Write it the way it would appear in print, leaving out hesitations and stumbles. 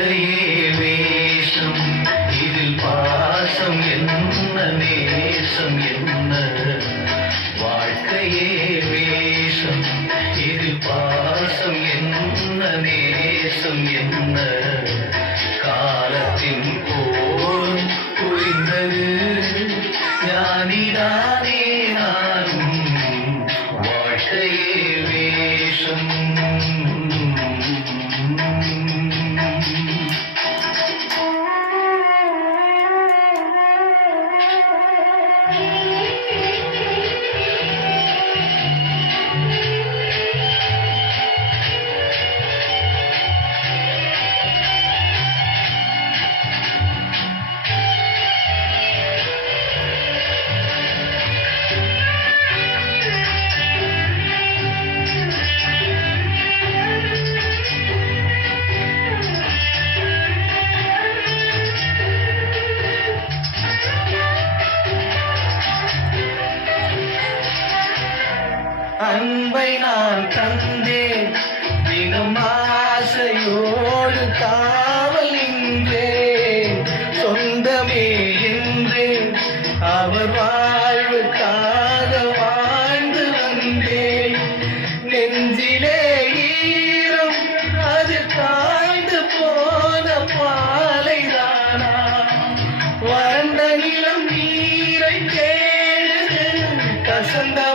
வாழ்க்கையே வேஷம், இதில் பாசம் என்ன நேசம் என்ன? வாழ்க்கையே வேஷம், இதில் பாசம் என்ன நேசம் என்ன? காலத்தின் கோலம் புரிந்தது ஞானிதானே நானும். வாழ்க்கையே வேஷம். அன்பை நான் தந்தேன், தினம் ஆசையோடு காவல் நின்றேன். சொந்தமே என்றேன், அவர் வாழ்வுக்காக வாழ்ந்து வந்தேன். நெஞ்சிலே ஈரம், அது காய்ந்து போன பாலைதானா? வறண்ட நிலம் நீரை தேடுது, கசந்த